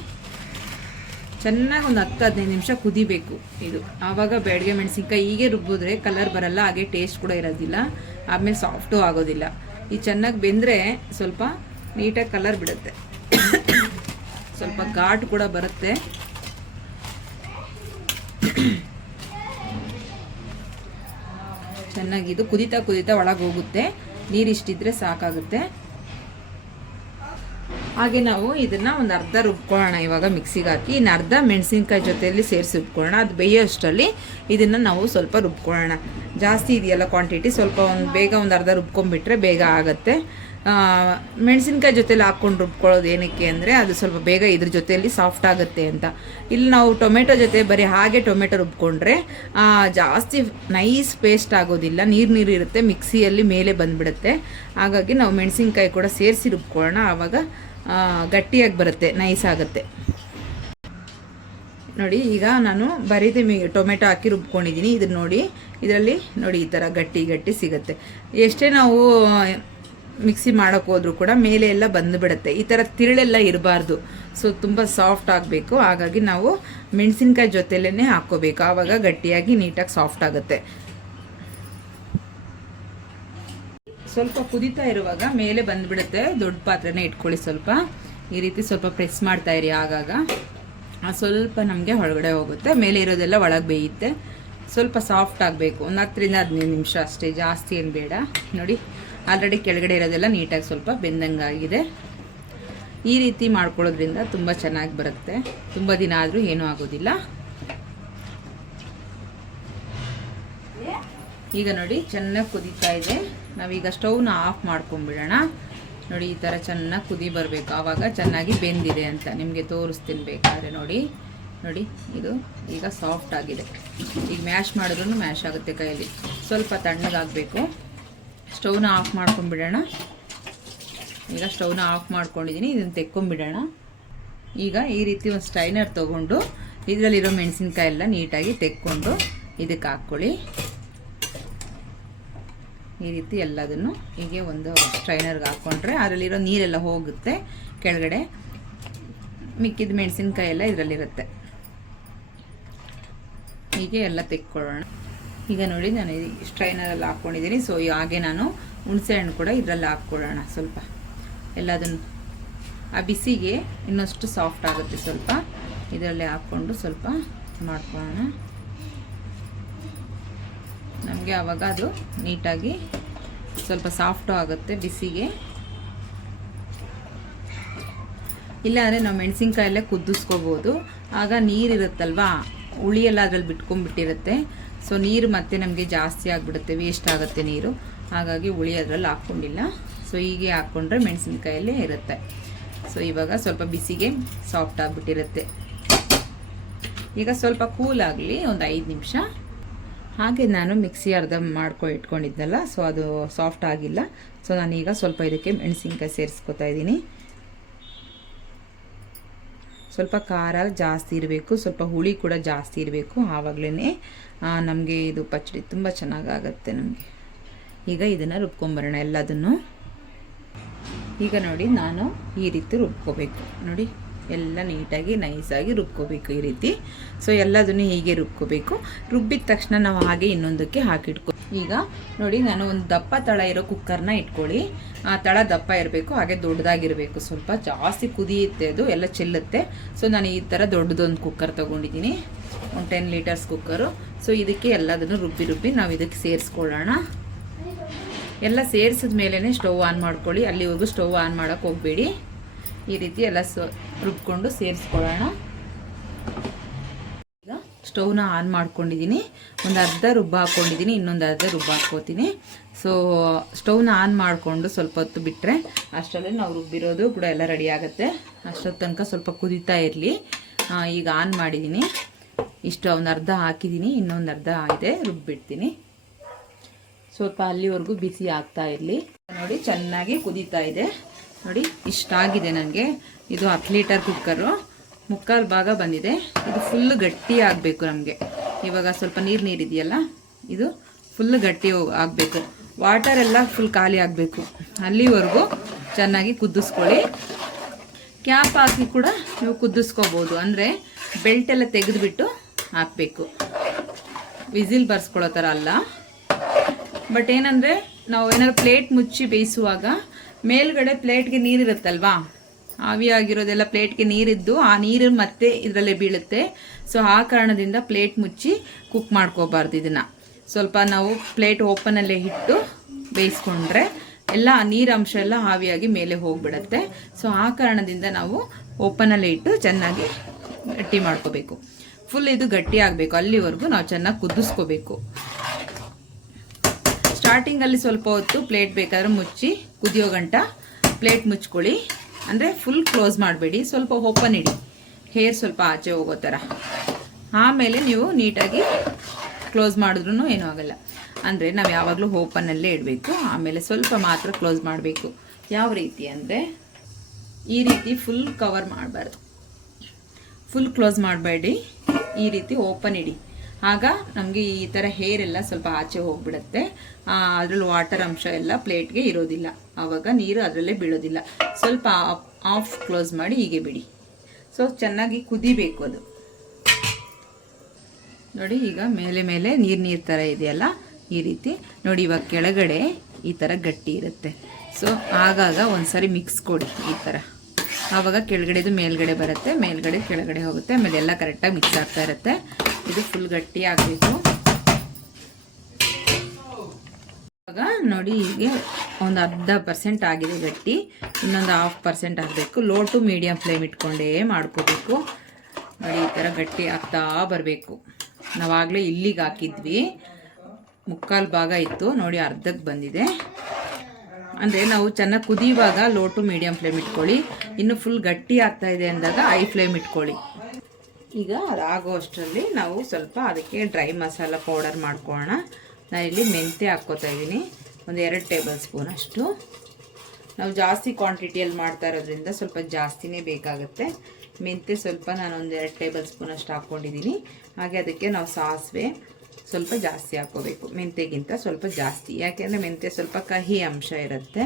ಚೆನ್ನಾಗಿ ಒಂದು ಹತ್ತು, ಹದಿನೈದು ನಿಮಿಷ ಕುದಿಬೇಕು ಇದು. ಆವಾಗ ಬ್ಯಾಡ್ಗೆ ಮೆಣಸಿನ್ಕಾಯಿ ಹೀಗೆ ರುಬ್ಬಿದ್ರೆ ಕಲರ್ ಬರಲ್ಲ, ಹಾಗೆ ಟೇಸ್ಟ್ ಕೂಡ ಇರೋದಿಲ್ಲ. ಆಮೇಲೆ ಸಾಫ್ಟು ಆಗೋದಿಲ್ಲ. ಈ ಚೆನ್ನಾಗಿ ಬೆಂದರೆ ಸ್ವಲ್ಪ ನೀಟಾಗಿ ಕಲರ್ ಬಿಡುತ್ತೆ. ಸ್ವಲ್ಪ ಘಾಟ್ ಕೂಡ ಬರುತ್ತೆ. ಚೆನ್ನಾಗಿ ಇದು ಕುದಿತಾ ಕುದಿತಾ ಒಳಗೆ ಹೋಗುತ್ತೆ. ನೀರಿಷ್ಟಿದ್ರೆ ಸಾಕಾಗುತ್ತೆ. ಹಾಗೆ ನಾವು ಇದನ್ನ ಒಂದು ಅರ್ಧ ರುಬ್ಕೊಳ್ಳೋಣ ಇವಾಗ ಮಿಕ್ಸಿಗೆ ಹಾಕಿ, ಇನ್ನು ಅರ್ಧ ಮೆಣಸಿನ್ಕಾಯಿ ಜೊತೆಯಲ್ಲಿ ಸೇರಿಸಿ ರುಬ್ಕೊಳ್ಳೋಣ. ಅದು ಬೇಯೋಷ್ಟರಲ್ಲಿ ಇದನ್ನು ನಾವು ಸ್ವಲ್ಪ ರುಬ್ಕೊಳ್ಳೋಣ. ಜಾಸ್ತಿ ಇದೆಯಲ್ಲ ಕ್ವಾಂಟಿಟಿ ಸ್ವಲ್ಪ ಒಂದು ಬೇಗ ಒಂದು ಅರ್ಧ ರುಬ್ಕೊಂಡ್ಬಿಟ್ರೆ ಬೇಗ ಆಗುತ್ತೆ. ಮೆಣಸಿನ್ಕಾಯಿ ಜೊತೆಯಲ್ಲಿ ಹಾಕ್ಕೊಂಡು ರುಬ್ಕೊಳ್ಳೋದು ಏನಕ್ಕೆ ಅಂದರೆ ಅದು ಸ್ವಲ್ಪ ಬೇಗ ಇದ್ರ ಜೊತೆಯಲ್ಲಿ ಸಾಫ್ಟ್ ಆಗುತ್ತೆ ಅಂತ. ಇಲ್ಲಿ ನಾವು ಟೊಮೆಟೊ ಜೊತೆ ಬರೀ ಹಾಗೆ ಟೊಮೆಟೊ ರುಬ್ಕೊಂಡ್ರೆ ಜಾಸ್ತಿ ನೈಸ್ ಪೇಸ್ಟ್ ಆಗೋದಿಲ್ಲ. ನೀರು ನೀರು ಇರುತ್ತೆ, ಮಿಕ್ಸಿಯಲ್ಲಿ ಮೇಲೆ ಬಂದುಬಿಡುತ್ತೆ. ಹಾಗಾಗಿ ನಾವು ಮೆಣಸಿನ್ಕಾಯಿ ಕೂಡ ಸೇರಿಸಿ ರುಬ್ಕೊಳ್ಳೋಣ. ಆವಾಗ ಗಟ್ಟಿಯಾಗಿ ಬರುತ್ತೆ ನೈಸ್ ಆಗುತ್ತೆ. ನೋಡಿ, ಈಗ ನಾನು ಬರೀದೆ ಮಿ, ಟೊಮೆಟೊ ಹಾಕಿ ರುಬ್ಕೊಂಡಿದ್ದೀನಿ. ಇದನ್ನ ನೋಡಿ, ಇದರಲ್ಲಿ ನೋಡಿ, ಈ ಥರ ಗಟ್ಟಿ ಗಟ್ಟಿ ಸಿಗುತ್ತೆ. ಎಷ್ಟೇ ನಾವು ಮಿಕ್ಸಿ ಮಾಡೋಕೆ ಹೋದ್ರೂ ಕೂಡ ಮೇಲೆ ಎಲ್ಲ ಬಂದುಬಿಡುತ್ತೆ ಈ ಥರ ತಿರುಳೆಲ್ಲ ಇರಬಾರ್ದು. ಸೊ ತುಂಬ ಸಾಫ್ಟ್ ಆಗಬೇಕು. ಹಾಗಾಗಿ ನಾವು ಮೆಣಸಿನ್ಕಾಯಿ ಜೊತೆಲೇ ಹಾಕ್ಕೋಬೇಕು ಆವಾಗ ಗಟ್ಟಿಯಾಗಿ ನೀಟಾಗಿ ಸಾಫ್ಟ್ ಆಗುತ್ತೆ. ಸ್ವಲ್ಪ ಕುದೀತಾ ಇರುವಾಗ ಮೇಲೆ ಬಂದ್ಬಿಡುತ್ತೆ. ದೊಡ್ಡ ಪಾತ್ರೆನೇ ಇಟ್ಕೊಳ್ಳಿ ಸ್ವಲ್ಪ. ಈ ರೀತಿ ಸ್ವಲ್ಪ ಪ್ರೆಸ್ ಮಾಡ್ತಾ ಇರಿ ಆಗಾಗ. ಸ್ವಲ್ಪ ನಮಗೆ ಒಳಗಡೆ ಹೋಗುತ್ತೆ. ಮೇಲೆ ಇರೋದೆಲ್ಲ ಒಳಗೆ ಬೇಯುತ್ತೆ. ಸ್ವಲ್ಪ ಸಾಫ್ಟ್ ಆಗಬೇಕು. ಒಂದು ಹತ್ತರಿಂದ ಹದಿನೈದು ನಿಮಿಷ ಅಷ್ಟೇ. ಜಾಸ್ತಿ ಏನು ಬೇಡ. ನೋಡಿ, ಆಲ್ರೆಡಿ ಕೆಳಗಡೆ ಇರೋದೆಲ್ಲ ನೀಟಾಗಿ ಸ್ವಲ್ಪ ಬೆಂದಂಗೆ ಆಗಿದೆ ಈ ರೀತಿ ಮಾಡ್ಕೊಳ್ಳೋದ್ರಿಂದ ತುಂಬ ಚೆನ್ನಾಗಿ ಬರುತ್ತೆ. ತುಂಬ ದಿನ ಆದರೂ ಏನೂ ಆಗೋದಿಲ್ಲ. ಈಗ ನೋಡಿ, ಚೆನ್ನಾಗಿ ಕುದೀತಾ ಇದೆ. ನಾವೀಗ ಸ್ಟೌವ್ನ ಆಫ್ ಮಾಡ್ಕೊಂಡ್ಬಿಡೋಣ ನೋಡಿ, ಈ ಥರ ಚೆನ್ನಾಗಿ ಕುದಿ ಬರಬೇಕು. ಆವಾಗ ಚೆನ್ನಾಗಿ ಬೆಂದಿದೆ ಅಂತ ನಿಮಗೆ ತೋರಿಸ್ತೀನಿ ಬೇಕಾದ್ರೆ ನೋಡಿ. ನೋಡಿ, ಇದು ಈಗ ಸಾಫ್ಟ್ ಆಗಿದೆ. ಈಗ ಮ್ಯಾಶ್ ಮಾಡಿದ್ರೂ ಮ್ಯಾಶ್ ಆಗುತ್ತೆ ಕೈಯಲ್ಲಿ. ಸ್ವಲ್ಪ ತಣ್ಣಗಾಗಬೇಕು. ಸ್ಟೌವ್ನ ಆಫ್ ಮಾಡ್ಕೊಂಬಿಡೋಣ. ಈಗ ಸ್ಟವ್ನ ಆಫ್ ಮಾಡ್ಕೊಂಡಿದ್ದೀನಿ. ಇದನ್ನು ತೆಕ್ಕೊಂಬಿಡೋಣ. ಈಗ ಈ ರೀತಿ ಒಂದು ಸ್ಟೈನರ್ ತೊಗೊಂಡು, ಇದರಲ್ಲಿರೋ ಮೆಣಸಿನ್ಕಾಯಿ ಎಲ್ಲ ನೀಟಾಗಿ ತೆಕ್ಕೊಂಡು ಇದಕ್ಕೆ ಹಾಕ್ಕೊಳ್ಳಿ. ಈ ರೀತಿ ಎಲ್ಲದನ್ನು ಹೀಗೆ ಒಂದು ಸ್ಟ್ರೈನರ್ಗೆ ಹಾಕ್ಕೊಂಡ್ರೆ ಅದರಲ್ಲಿರೋ ನೀರೆಲ್ಲ ಹೋಗುತ್ತೆ. ಕೆಳಗಡೆ ಮಿಕ್ಕಿದ ಮೆಣಸಿನ್ಕಾಯಿ ಎಲ್ಲ ಇದರಲ್ಲಿರುತ್ತೆ. ಹೀಗೆ ಎಲ್ಲ ತೆಕ್ಕೊಳ್ಳೋಣ. ಈಗ ನೋಡಿ ನಾನು ಸ್ಟ್ರೈನರಲ್ಲಿ ಹಾಕ್ಕೊಂಡಿದ್ದೀನಿ ಸೊ ಹಾಗೆ ನಾನು ಹುಣಸೆ ಹಣ್ಣು ಕೂಡ ಇದರಲ್ಲಿ ಹಾಕ್ಕೊಳ್ಳೋಣ ಸ್ವಲ್ಪ. ಎಲ್ಲದನ್ನು ಆ ಬಿಸಿಗೆ ಇನ್ನಷ್ಟು ಸಾಫ್ಟ್ ಆಗುತ್ತೆ ಸ್ವಲ್ಪ. ಇದರಲ್ಲಿ ಹಾಕ್ಕೊಂಡು ಸ್ವಲ್ಪ ಮಾಡ್ಕೊಳ್ಳೋಣ. ನಮಗೆ ಆವಾಗ ಅದು ನೀಟಾಗಿ ಸ್ವಲ್ಪ ಸಾಫ್ಟು ಆಗುತ್ತೆ ಬಿಸಿಗೆ. ಇಲ್ಲಾಂದರೆ ನಾವು ಮೆಣಸಿನ್ಕಾಯಲ್ಲೇ ಕುದಿಸ್ಕೋಬೋದು. ಆಗ ನೀರಿರುತ್ತಲ್ವಾ ಹುಳಿ ಎಲ್ಲ ಅದ್ರಲ್ಲಿ ಬಿಟ್ಕೊಂಡ್ಬಿಟ್ಟಿರುತ್ತೆ. ಸೊ ನೀರು ಮತ್ತೆ ನಮಗೆ ಜಾಸ್ತಿ ಆಗಿಬಿಡುತ್ತೆ ವೇಸ್ಟ್ ಆಗುತ್ತೆ ನೀರು. ಹಾಗಾಗಿ ಹುಳಿ ಅದರಲ್ಲಿ ಹಾಕ್ಕೊಂಡಿಲ್ಲ. ಸೊ ಹೀಗೆ ಹಾಕ್ಕೊಂಡ್ರೆ ಮೆಣಸಿನ್ಕಾಯಲ್ಲೇ ಇರುತ್ತೆ. ಸೊ ಇವಾಗ ಸ್ವಲ್ಪ ಬಿಸಿಗೆ ಸಾಫ್ಟ್ ಆಗಿಬಿಟ್ಟಿರುತ್ತೆ. ಈಗ ಸ್ವಲ್ಪ ಕೂಲ್ ಆಗಲಿ, ಒಂದು ಐದು ನಿಮಿಷ. ಹಾಗೆ ನಾನು ಮಿಕ್ಸಿ ಅರ್ಧ ಮಾಡ್ಕೊ ಇಟ್ಕೊಂಡಿದ್ನಲ್ಲ ಸೊ ಅದು ಸಾಫ್ಟ್ ಆಗಿಲ್ಲ. ಸೊ ನಾನೀಗ ಸ್ವಲ್ಪ ಇದಕ್ಕೆ ಮೆಣಸಿನ್ಕಾಯಿ ಸೇರಿಸ್ಕೊತಾ ಇದ್ದೀನಿ. ಸ್ವಲ್ಪ ಖಾರ ಜಾಸ್ತಿ ಇರಬೇಕು, ಸ್ವಲ್ಪ ಹುಳಿ ಕೂಡ ಜಾಸ್ತಿ ಇರಬೇಕು ಆವಾಗಲೇ ನಮಗೆ ಇದು ಪಚ್ಚಡಿ ತುಂಬ ಚೆನ್ನಾಗಾಗತ್ತೆ ನಮಗೆ. ಈಗ ಇದನ್ನು ರುಬ್ಕೊಂಬರೋಣ ಎಲ್ಲದನ್ನು. ಈಗ ನೋಡಿ ನಾನು ಈ ರೀತಿ ರುಬ್ಕೋಬೇಕು. ನೋಡಿ. ಎಲ್ಲ ನೀಟಾಗಿ, ನೈಸಾಗಿ ರುಬ್ಕೋಬೇಕು ಈ ರೀತಿ. ಸೊ ಎಲ್ಲದನ್ನು ಹೀಗೆ ರುಬ್ಕೋಬೇಕು. ರುಬ್ಬಿದ ತಕ್ಷಣ ನಾವು ಹಾಗೆ ಇನ್ನೊಂದಕ್ಕೆ ಹಾಕಿಟ್ಕೊ, ಈಗ ನೋಡಿ ನಾನು ಒಂದು ದಪ್ಪ ತಳ ಇರೋ ಕುಕ್ಕರ್ನ ಇಟ್ಕೊಳ್ಳಿ. ಆ ತಳ ದಪ್ಪ ಇರಬೇಕು, ಹಾಗೆ ದೊಡ್ಡದಾಗಿರಬೇಕು. ಸ್ವಲ್ಪ ಜಾಸ್ತಿ ಕುದಿಯುತ್ತೆ ಅದು, ಎಲ್ಲ ಚೆಲ್ಲುತ್ತೆ. ಸೊ ನಾನು ಈ ಥರ ದೊಡ್ಡದೊಂದು ಕುಕ್ಕರ್ ತೊಗೊಂಡಿದ್ದೀನಿ. ಒಂದು ಟೆನ್ ಲೀಟರ್ಸ್ ಕುಕ್ಕರು. ಸೊ ಇದಕ್ಕೆ ಎಲ್ಲದನ್ನು ರುಬ್ಬಿ ರುಬ್ಬಿ ನಾವು ಇದಕ್ಕೆ ಸೇರಿಸ್ಕೊಳ್ಳೋಣ. ಎಲ್ಲ ಸೇರಿಸಿದ ಮೇಲೇ ಸ್ಟವ್ ಆನ್ ಮಾಡ್ಕೊಳ್ಳಿ. ಅಲ್ಲಿವರೆಗೂ ಸ್ಟವ್ ಆನ್ ಮಾಡೋಕ್ಕೆ ಹೋಗಬೇಡಿ. ಈ ರೀತಿ ಎಲ್ಲ ಸ, ರುಬ್ಕೊಂಡು ಸೇರಿಸ್ಕೊಳ್ಳೋಣ. ಈಗ ಸ್ಟೌವ್ನ ಆನ್ ಮಾಡ್ಕೊಂಡಿದ್ದೀನಿ. ಒಂದು ಅರ್ಧ ರುಬ್ಬ ಹಾಕ್ಕೊಂಡಿದ್ದೀನಿ ಇನ್ನೊಂದು ಅರ್ಧ ರುಬ್ಬ ಹಾಕ್ಕೋತೀನಿ. ಸೊ ಸ್ಟೌವ್ನ ಆನ್ ಮಾಡಿಕೊಂಡು ಸ್ವಲ್ಪ ಹೊತ್ತು ಬಿಟ್ಟರೆ ಅಷ್ಟರಲ್ಲಿ ನಾವು ರುಬ್ಬಿರೋದು ಕೂಡ ಎಲ್ಲ ರೆಡಿ ಆಗುತ್ತೆ. ಅಷ್ಟೊತ್ತು ತನಕ ಸ್ವಲ್ಪ ಕುದೀತಾ ಇರಲಿ. ಈಗ ಆನ್ ಮಾಡಿದ್ದೀನಿ. ಇಷ್ಟು ಒಂದು ಅರ್ಧ ಹಾಕಿದ್ದೀನಿ, ಇನ್ನೊಂದು ಅರ್ಧ ಇದೆ, ರುಬ್ಬಿಡ್ತೀನಿ. ಸ್ವಲ್ಪ ಅಲ್ಲಿವರೆಗೂ ಬಿಸಿ ಆಗ್ತಾ ಇರಲಿ. ನೋಡಿ, ಚೆನ್ನಾಗಿ ಕುದೀತಾ ಇದೆ. ನೋಡಿ, ಇಷ್ಟ ಆಗಿದೆ ನನಗೆ. ಇದು ಹತ್ತು ಲೀಟರ್ ಕುಕ್ಕರು ಮುಕ್ಕಾಲು ಭಾಗ ಬಂದಿದೆ. ಇದು ಫುಲ್ ಗಟ್ಟಿ ಆಗಬೇಕು ನಮಗೆ. ಇವಾಗ ಸ್ವಲ್ಪ ನೀರು ನೀರಿದೆಯಲ್ಲ, ಇದು ಫುಲ್ ಗಟ್ಟಿ ಆಗಬೇಕು. ವಾಟರ್ ಎಲ್ಲ ಫುಲ್ ಖಾಲಿ ಆಗಬೇಕು. ಅಲ್ಲಿವರೆಗೂ ಚೆನ್ನಾಗಿ ಕುದಿಸ್ಕೊಳ್ಳಿ. ಕ್ಯಾಪ್ ಹಾಕಿ ಕೂಡ ನೀವು ಕುದಿಸ್ಕೋಬೋದು. ಅಂದರೆ ಬೆಲ್ಟ್ ಎಲ್ಲ ತೆಗೆದುಬಿಟ್ಟು ಹಾಕಬೇಕು. ವಿಸಿಲ್ ಬರ್ಸ್ಕೊಳ್ಳೋ ಥರ ಅಲ್ಲ. ಬಟ್ ಏನಂದರೆ, ನಾವು ಏನಾದ್ರು ಪ್ಲೇಟ್ ಮುಚ್ಚಿ ಬೇಯಿಸುವಾಗ ಮೇಲ್ಗಡೆ ಪ್ಲೇಟ್ಗೆ ನೀರಿರುತ್ತಲ್ವಾ? ಆವಿಯಾಗಿರೋದೆಲ್ಲ ಪ್ಲೇಟ್ಗೆ ನೀರಿದ್ದು, ಆ ನೀರು ಮತ್ತೆ ಇದರಲ್ಲೇ ಬೀಳುತ್ತೆ. ಸೊ ಆ ಕಾರಣದಿಂದ ಪ್ಲೇಟ್ ಮುಚ್ಚಿ ಕುಕ್ ಮಾಡ್ಕೋಬಾರ್ದು ಇದನ್ನು. ಸ್ವಲ್ಪ ನಾವು ಪ್ಲೇಟ್ ಓಪನಲ್ಲೇ ಇಟ್ಟು ಬೇಯಿಸ್ಕೊಂಡ್ರೆ ಎಲ್ಲ ನೀರಾಂಶ ಎಲ್ಲ ಆವಿಯಾಗಿ ಮೇಲೆ ಹೋಗ್ಬಿಡತ್ತೆ. ಸೊ ಆ ಕಾರಣದಿಂದ ನಾವು ಓಪನಲ್ಲೇ ಇಟ್ಟು ಚೆನ್ನಾಗಿ ಗಟ್ಟಿ ಮಾಡ್ಕೋಬೇಕು. ಫುಲ್ ಇದು ಗಟ್ಟಿ ಆಗಬೇಕು. ಅಲ್ಲಿವರೆಗೂ ನಾವು ಚೆನ್ನಾಗಿ ಕುದಿಸ್ಕೋಬೇಕು. ಸ್ಟಾರ್ಟಿಂಗಲ್ಲಿ ಸ್ವಲ್ಪ ಹೊತ್ತು ಪ್ಲೇಟ್ ಬೇಕಾದ್ರೆ ಮುಚ್ಚಿ, ಕುದಿಯೋ ಗಂಟ ಪ್ಲೇಟ್ ಮುಚ್ಕೊಳ್ಳಿ. ಅಂದರೆ ಫುಲ್ ಕ್ಲೋಸ್ ಮಾಡಬೇಡಿ. ಸ್ವಲ್ಪ ಓಪನ್ ಇಡಿ. ಹೇರ್ ಸ್ವಲ್ಪ ಆಚೆ ಹೋಗೋ ಥರ ಆಮೇಲೆ ನೀವು ನೀಟಾಗಿ ಕ್ಲೋಸ್ ಮಾಡಿದ್ರೂ ಏನೂ ಆಗಲ್ಲ. ಅಂದರೆ ನಾವು ಯಾವಾಗಲೂ ಓಪನಲ್ಲೇ ಇಡಬೇಕು. ಆಮೇಲೆ ಸ್ವಲ್ಪ ಮಾತ್ರ ಕ್ಲೋಸ್ ಮಾಡಬೇಕು. ಯಾವ ರೀತಿ ಅಂದರೆ ಈ ರೀತಿ ಫುಲ್ ಕವರ್ ಮಾಡಬಾರ್ದು. ಫುಲ್ ಕ್ಲೋಸ್ ಮಾಡಬೇಡಿ. ಈ ರೀತಿ ಓಪನ್ ಇಡಿ. ಆಗ ನಮಗೆ ಈ ಥರ ಹೇರ್ ಎಲ್ಲ ಸ್ವಲ್ಪ ಆಚೆ ಹೋಗ್ಬಿಡುತ್ತೆ. ಅದರಲ್ಲಿ ವಾಟರ್ ಅಂಶ ಎಲ್ಲ ಪ್ಲೇಟ್ಗೆ ಇರೋದಿಲ್ಲ. ಆವಾಗ ನೀರು ಅದರಲ್ಲೇ ಬೀಳೋದಿಲ್ಲ. ಸ್ವಲ್ಪ ಆಫ್ ಕ್ಲೋಸ್ ಮಾಡಿ ಹೀಗೆ ಬಿಡಿ. ಸೊ ಚೆನ್ನಾಗಿ ಕುದಿಬೇಕು ಅದು. ನೋಡಿ, ಈಗ ಮೇಲೆ ಮೇಲೆ ನೀರು ನೀರು ಥರ ಇದೆಯಲ್ಲ, ಈ ರೀತಿ. ನೋಡಿ, ಇವಾಗ ಕೆಳಗಡೆ ಈ ಥರ ಗಟ್ಟಿ ಇರುತ್ತೆ. ಸೊ ಆಗಾಗ ಒಂದ್ಸರಿ ಮಿಕ್ಸ್ ಕೊಡಿ ಈ ಥರ ಆವಾಗ ಕೆಳಗಡೆದು ಮೇಲ್ಗಡೆ ಬರುತ್ತೆ, ಮೇಲ್ಗಡೆ ಕೆಳಗಡೆ ಹೋಗುತ್ತೆ, ಆಮೇಲೆ ಎಲ್ಲ ಕರೆಕ್ಟಾಗಿ ಮಿಕ್ಸ್ ಆಗ್ತಾ ಇರುತ್ತೆ. ಇದು ಫುಲ್ ಗಟ್ಟಿ ಆಗಬೇಕು. ಆವಾಗ ನೋಡಿ ಹೀಗೆ ಒಂದು ಅರ್ಧ ಪರ್ಸೆಂಟ್ ಆಗಿದೆ ಗಟ್ಟಿ, ಇನ್ನೊಂದು ಹಾಫ್ ಪರ್ಸೆಂಟ್ ಆಗಬೇಕು. ಲೋ ಟು ಮೀಡಿಯಮ್ ಫ್ಲೇಮ್ ಇಟ್ಕೊಂಡೇ ಮಾಡ್ಕೋಬೇಕು. ನೋಡಿ ಈ ಥರ ಗಟ್ಟಿ ಆಗ್ತಾ ಬರಬೇಕು. ನಾವಾಗಲೇ ಇಲ್ಲಿಗೆ ಹಾಕಿದ್ವಿ. ಮುಕ್ಕಾಲು ಭಾಗ ಇತ್ತು. ನೋಡಿ ಅರ್ಧಕ್ಕೆ ಬಂದಿದೆ. ಅಂದರೆ ನಾವು ಚೆನ್ನಾಗಿ ಕುದಿಯುವಾಗ ಲೋ ಟು ಮೀಡಿಯಂ ಫ್ಲೇಮ್ ಇಟ್ಕೊಳ್ಳಿ. ಇನ್ನು ಫುಲ್ ಗಟ್ಟಿ ಆಗ್ತಾ ಇದೆ ಅಂದಾಗ ಐ ಫ್ಲೇಮ್ ಇಟ್ಕೊಳ್ಳಿ. ಈಗ ಅದಾಗೋ ಅಷ್ಟರಲ್ಲಿ ನಾವು ಸ್ವಲ್ಪ ಅದಕ್ಕೆ ಡ್ರೈ ಮಸಾಲ ಪೌಡರ್ ಮಾಡ್ಕೊಳ್ಳೋಣ. ನಾನಿಲ್ಲಿ ಮೆಂತ್ಯ ಹಾಕ್ಕೋತಾ ಇದ್ದೀನಿ. ಒಂದು ಎರಡು ಟೇಬಲ್ ಸ್ಪೂನ್ ಅಷ್ಟು. ನಾವು ಜಾಸ್ತಿ ಕ್ವಾಂಟಿಟಿಯಲ್ಲಿ ಮಾಡ್ತಾ ಇರೋದ್ರಿಂದ ಸ್ವಲ್ಪ ಜಾಸ್ತಿನೇ ಬೇಕಾಗುತ್ತೆ. ಮೆಂತ್ಯ ಸ್ವಲ್ಪ ನಾನು ಒಂದು ಎರಡು ಟೇಬಲ್ ಸ್ಪೂನ್ ಅಷ್ಟು ಹಾಕ್ಕೊಂಡಿದ್ದೀನಿ. ಹಾಗೆ ಅದಕ್ಕೆ ನಾವು ಸಾಸಿವೆ ಸ್ವಲ್ಪ ಜಾಸ್ತಿ ಹಾಕೋಬೇಕು ಮೆಂತ್ಯಗಿಂತ ಸ್ವಲ್ಪ ಜಾಸ್ತಿ. ಯಾಕೆಂದರೆ ಮೆಂತ್ಯ ಸ್ವಲ್ಪ ಕಹಿ ಅಂಶ ಇರುತ್ತೆ.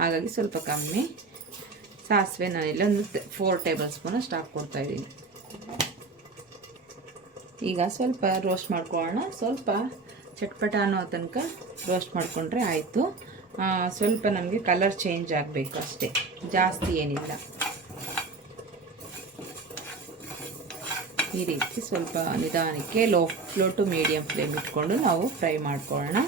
ಹಾಗಾಗಿ ಸ್ವಲ್ಪ ಕಮ್ಮಿ. ಸಾಸಿವೆ ನಾನಿಲ್ಲ ಒಂದು ಫೋರ್ ಟೇಬಲ್ ಸ್ಪೂನ್ ಅಷ್ಟು ಹಾಕ್ಕೊಡ್ತಾ ಇದ್ದೀನಿ. ಈಗ ಸ್ವಲ್ಪ ರೋಸ್ಟ್ ಮಾಡ್ಕೊಳ್ಳೋಣ. ಸ್ವಲ್ಪ ಚಟ್ಪಟ ಅನ್ನೋ ತನಕ ರೋಸ್ಟ್ ಮಾಡಿಕೊಂಡ್ರೆ ಆಯಿತು. ಸ್ವಲ್ಪ ನಮಗೆ ಕಲರ್ ಚೇಂಜ್ ಆಗಬೇಕು ಅಷ್ಟೇ. ಜಾಸ್ತಿ ಏನಿಲ್ಲ. ಈ ರೀತಿ ಸ್ವಲ್ಪ ನಿಧಾನಕ್ಕೆ low low to medium flame ಇಟ್ಕೊಂಡು ನಾವು ಫ್ರೈ ಮಾಡ್ಕೊಳ್ಳೋಣ.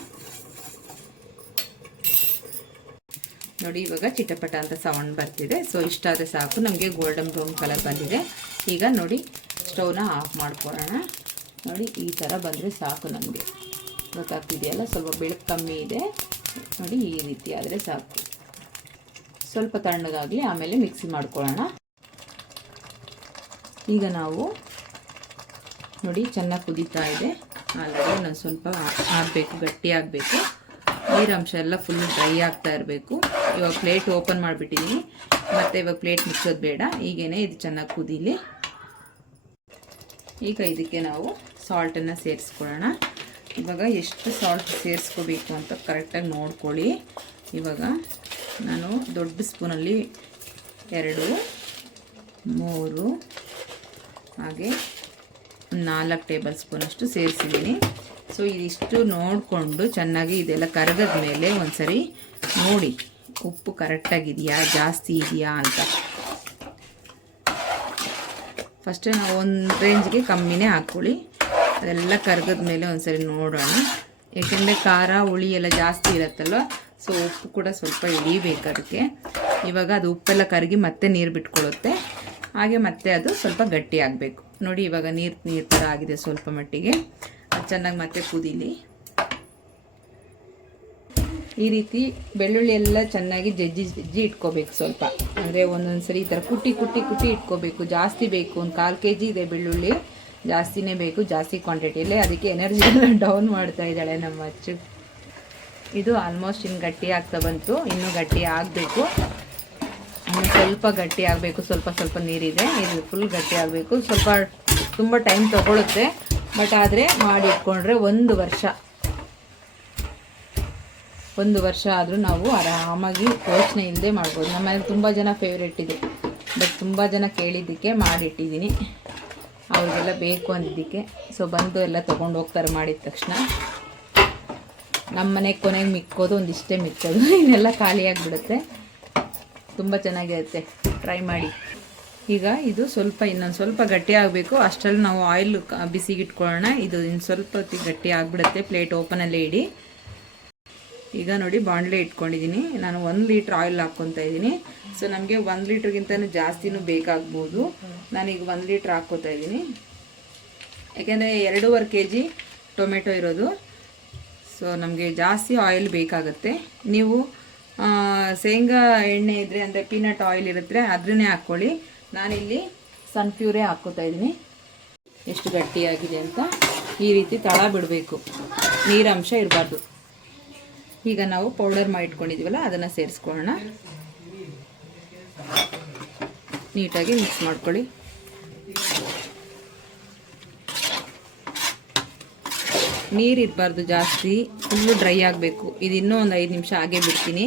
ನೋಡಿ, ಇವಾಗ ಚಿಟಪಟ ಅಂತ ಸೌಂಡ್ ಬರ್ತಿದೆ. ಸೊ ಇಷ್ಟಾದರೆ ಸಾಕು. ನಮಗೆ ಗೋಲ್ಡನ್ ಬ್ರೌನ್ ಕಲರ್ ಬಂದಿದೆ. ಈಗ ನೋಡಿ ಸ್ಟವ್ನ ಆಫ್ ಮಾಡ್ಕೊಳ್ಳೋಣ. ನೋಡಿ, ಈ ಥರ ಬಂದರೆ ಸಾಕು ನಮಗೆ. ಗೊತ್ತಾಗ್ತಿದೆಯಲ್ಲ? ಸ್ವಲ್ಪ ಬೆಳಕು ಕಮ್ಮಿ ಇದೆ. ನೋಡಿ, ಈ ರೀತಿ ಆದರೆ ಸಾಕು. ಸ್ವಲ್ಪ ತಣ್ಣಗಾಗಲಿ, ಆಮೇಲೆ ಮಿಕ್ಸಿ ಮಾಡ್ಕೊಳ್ಳೋಣ. ಈಗ ನಾವು ನೋಡಿ, ಚೆನ್ನಾಗಿ ಕುದೀತಾ ಇದೆ. ಆಲ್ರೆಡಿ ನಾನು ಸ್ವಲ್ಪ ಆಗಬೇಕು, ಗಟ್ಟಿ ಆಗಬೇಕು. ನೀರಂಶ ಎಲ್ಲ ಫುಲ್ ಡ್ರೈ ಆಗ್ತಾ ಇರಬೇಕು. ಇವಾಗ ಪ್ಲೇಟ್ ಓಪನ್ ಮಾಡಿಬಿಟ್ಟಿದ್ದೀನಿ ಮತ್ತು ಇವಾಗ ಪ್ಲೇಟ್ ಮುಚ್ಚೋದು ಬೇಡ. ಈಗೇನೆ ಇದು ಚೆನ್ನಾಗಿ ಕುದೀಲಿ. ಈಗ ಇದಕ್ಕೆ ನಾವು ಸಾಲ್ಟನ್ನು ಸೇರಿಸ್ಕೊಳ್ಳೋಣ. ಇವಾಗ ಎಷ್ಟು ಸಾಲ್ಟ್ ಸೇರಿಸ್ಕೋಬೇಕು ಅಂತ ಕರೆಕ್ಟಾಗಿ ನೋಡ್ಕೊಳ್ಳಿ. ಇವಾಗ ನಾನು ದೊಡ್ಡ ಸ್ಪೂನಲ್ಲಿ ಎರಡು, ಮೂರು, ಹಾಗೆ ನಾಲ್ಕು ಟೇಬಲ್ ಸ್ಪೂನಷ್ಟು ಸೇರಿಸಿದ್ದೀನಿ. ಸೊ, ಇದಿಷ್ಟು ನೋಡಿಕೊಂಡು ಚೆನ್ನಾಗಿ ಇದೆಲ್ಲ ಕರಗದ ಮೇಲೆ ಒಂದ್ಸರಿ ನೋಡಿ. ಉಪ್ಪು ಕರೆಕ್ಟಾಗಿದೆಯಾ, ಜಾಸ್ತಿ ಇದೆಯಾ ಅಂತ. ಫಸ್ಟ್ ನಾವು ಒಂದು ರೇಂಜ್ಗೆ ಕಮ್ಮಿನೇ ಹಾಕ್ಕೊಳ್ಳಿ. ಅದೆಲ್ಲ ಕರಗದ ಮೇಲೆ ಒಂದ್ಸರಿ ನೋಡೋಣ. ಏಕೆಂದರೆ ಖಾರ, ಹುಳಿ ಎಲ್ಲ ಜಾಸ್ತಿ ಇರುತ್ತಲ್ವ? ಸೊ ಉಪ್ಪು ಕೂಡ ಸ್ವಲ್ಪ ಇಳಿಬೇಕು ಅದಕ್ಕೆ. ಇವಾಗ ಅದು ಉಪ್ಪೆಲ್ಲ ಕರಗಿ ಮತ್ತೆ ನೀರು ಬಿಟ್ಕೊಳ್ಳುತ್ತೆ ಹಾಗೆ ಮತ್ತೆ ಅದು ಸ್ವಲ್ಪ ಗಟ್ಟಿ ಆಗಬೇಕು. ನೋಡಿ, ಇವಾಗ ನೀರು ನೀರು ಥರ ಆಗಿದೆ ಸ್ವಲ್ಪ ಮಟ್ಟಿಗೆ. ಅದು ಚೆನ್ನಾಗಿ ಮತ್ತೆ ಕುದೀಲಿ. ಈ ರೀತಿ ಬೆಳ್ಳುಳ್ಳಿ ಎಲ್ಲ ಚೆನ್ನಾಗಿ ಜಜ್ಜಿ ಜಜ್ಜಿ ಇಟ್ಕೋಬೇಕು ಸ್ವಲ್ಪ. ಅಂದರೆ ಒಂದೊಂದು ಸರಿ ಈ ಥರ ಕುಟ್ಟಿ ಕುಟ್ಟಿ ಕುಟ್ಟಿ ಇಟ್ಕೋಬೇಕು. ಜಾಸ್ತಿ ಬೇಕು, ಒಂದು ಕಾಲು ಕೆ ಜಿ ಇದೆ ಬೆಳ್ಳುಳ್ಳಿ. ಜಾಸ್ತಿನೇ ಬೇಕು, ಜಾಸ್ತಿ ಕ್ವಾಂಟಿಟಿಯಲ್ಲಿ ಅದಕ್ಕೆ ಎನರ್ಜಿ ಎಲ್ಲ ಡೌನ್ ಮಾಡ್ತಾ ಇದ್ದಾಳೆ ನಮ್ಮ ಅಚ್ಚು. ಇದು ಆಲ್ಮೋಸ್ಟ್ ಇನ್ನು ಗಟ್ಟಿ ಆಗ್ತಾ ಬಂತು. ಇನ್ನೂ ಗಟ್ಟಿ ಆಗಬೇಕು. ಸ್ವಲ್ಪ ಗಟ್ಟಿ ಆಗಬೇಕು, ಸ್ವಲ್ಪ ಸ್ವಲ್ಪ ನೀರಿದೆ. ಇದು ಫುಲ್ ಗಟ್ಟಿ ಆಗಬೇಕು. ಸ್ವಲ್ಪ ತುಂಬ ಟೈಮ್ ತಗೊಳುತ್ತೆ. ಬಟ್ ಆದರೆ ಮಾಡಿ ಇಟ್ಕೊಂಡ್ರೆ ಒಂದು ವರ್ಷ. ಒಂದು ವರ್ಷ ಆದರೂ ನಾವು ಆರಾಮಾಗಿ ಯೋಚನೆ ಇಲ್ಲದೆ ಮಾಡ್ಬೋದು. ನಮ್ಮ ಮನೇಲಿ ತುಂಬ ಜನ ಫೇವ್ರೇಟ್ ಇದೆ. ಬಟ್ ತುಂಬ ಜನ ಕೇಳಿದ್ದಕ್ಕೆ ಮಾಡಿಟ್ಟಿದ್ದೀನಿ. ಅವ್ರಿಗೆಲ್ಲ ಬೇಕು ಅಂದಿದ್ದಕ್ಕೆ. ಸೊ ಬಂದು ಎಲ್ಲ ತೊಗೊಂಡು ಹೋಗ್ತಾರೆ ಮಾಡಿದ ತಕ್ಷಣ. ನಮ್ಮ ಮನೆಗೆ ಕೊನೆಗೆ ಮಿಕ್ಕೋದು ಒಂದಿಷ್ಟೇ ಮಿಕ್ಕೋದು. ಇನ್ನೆಲ್ಲ ಖಾಲಿಯಾಗಿಬಿಡುತ್ತೆ ತುಂಬ ಚೆನ್ನಾಗಿರುತ್ತೆ. ಟ್ರೈ ಮಾಡಿ. ಈಗ ಇದು ಸ್ವಲ್ಪ ಇನ್ನೊಂದು ಸ್ವಲ್ಪ ಗಟ್ಟಿ ಆಗಬೇಕು. ಅಷ್ಟರಲ್ಲಿ ನಾವು ಆಯಿಲ್ ಬಿಸಿಗೆ ಇಟ್ಕೊಳ್ಳೋಣ ಇದು ಇನ್ನು ಸ್ವಲ್ಪ ಹೊತ್ತಿಗೆ ಗಟ್ಟಿ ಆಗಿಬಿಡುತ್ತೆ. ಪ್ಲೇಟ್ ಓಪನಲ್ಲೇ ಇಡಿ. ಈಗ ನೋಡಿ ಬಾಣಲೆ ಇಟ್ಕೊಂಡಿದ್ದೀನಿ. ನಾನು ಒಂದು ಲೀಟ್ರ್ ಆಯಿಲ್ ಹಾಕ್ಕೊತಾ ಇದ್ದೀನಿ. ಸೊ ನಮಗೆ ಒಂದು ಲೀಟ್ರ್ಗಿಂತನೂ ಜಾಸ್ತಿನೂ ಬೇಕಾಗ್ಬೋದು. ನಾನೀಗ ಒಂದು ಲೀಟ್ರ್ ಹಾಕ್ಕೋತಾ ಇದ್ದೀನಿ. ಯಾಕೆಂದರೆ ಎರಡೂವರೆ ಕೆ ಜಿ ಟೊಮೆಟೊ ಇರೋದು. ಸೊ ನಮಗೆ ಜಾಸ್ತಿ ಆಯಿಲ್ ಬೇಕಾಗುತ್ತೆ. ನೀವು ಶೇಂಗಾ ಎಣ್ಣೆ ಇದ್ದರೆ ಅಂದರೆ ಪೀನಟ್ ಆಯಿಲ್ ಇರುತ್ತೆ ಅದನ್ನೇ ಹಾಕ್ಕೊಳ್ಳಿ ನಾನಿಲ್ಲಿ ಸನ್ಫ್ಯೂರೇ ಹಾಕ್ಕೋತಾ ಇದ್ದೀನಿ. ಎಷ್ಟು ಗಟ್ಟಿಯಾಗಿದೆ ಅಂತ ಈ ರೀತಿ ತಳ ಬಿಡಬೇಕು. ನೀರಂಶ ಇರಬಾರ್ದು. ಈಗ ನಾವು ಪೌಡರ್ ಮಾಡಿ ಇಟ್ಕೊಂಡಿದ್ದೀವಲ್ಲ ಅದನ್ನು ಸೇರಿಸ್ಕೊಳ್ಳೋಣ. ನೀಟಾಗಿ ಮಿಕ್ಸ್ ಮಾಡ್ಕೊಳ್ಳಿ. ನೀರು ಇರಬಾರ್ದು ಜಾಸ್ತಿ ಫುಲ್ಲು ಡ್ರೈ ಆಗಬೇಕು. ಇದು ಇನ್ನೂ ಒಂದು ಐದು ನಿಮಿಷ ಹಾಗೆ ಬಿಡ್ತೀನಿ.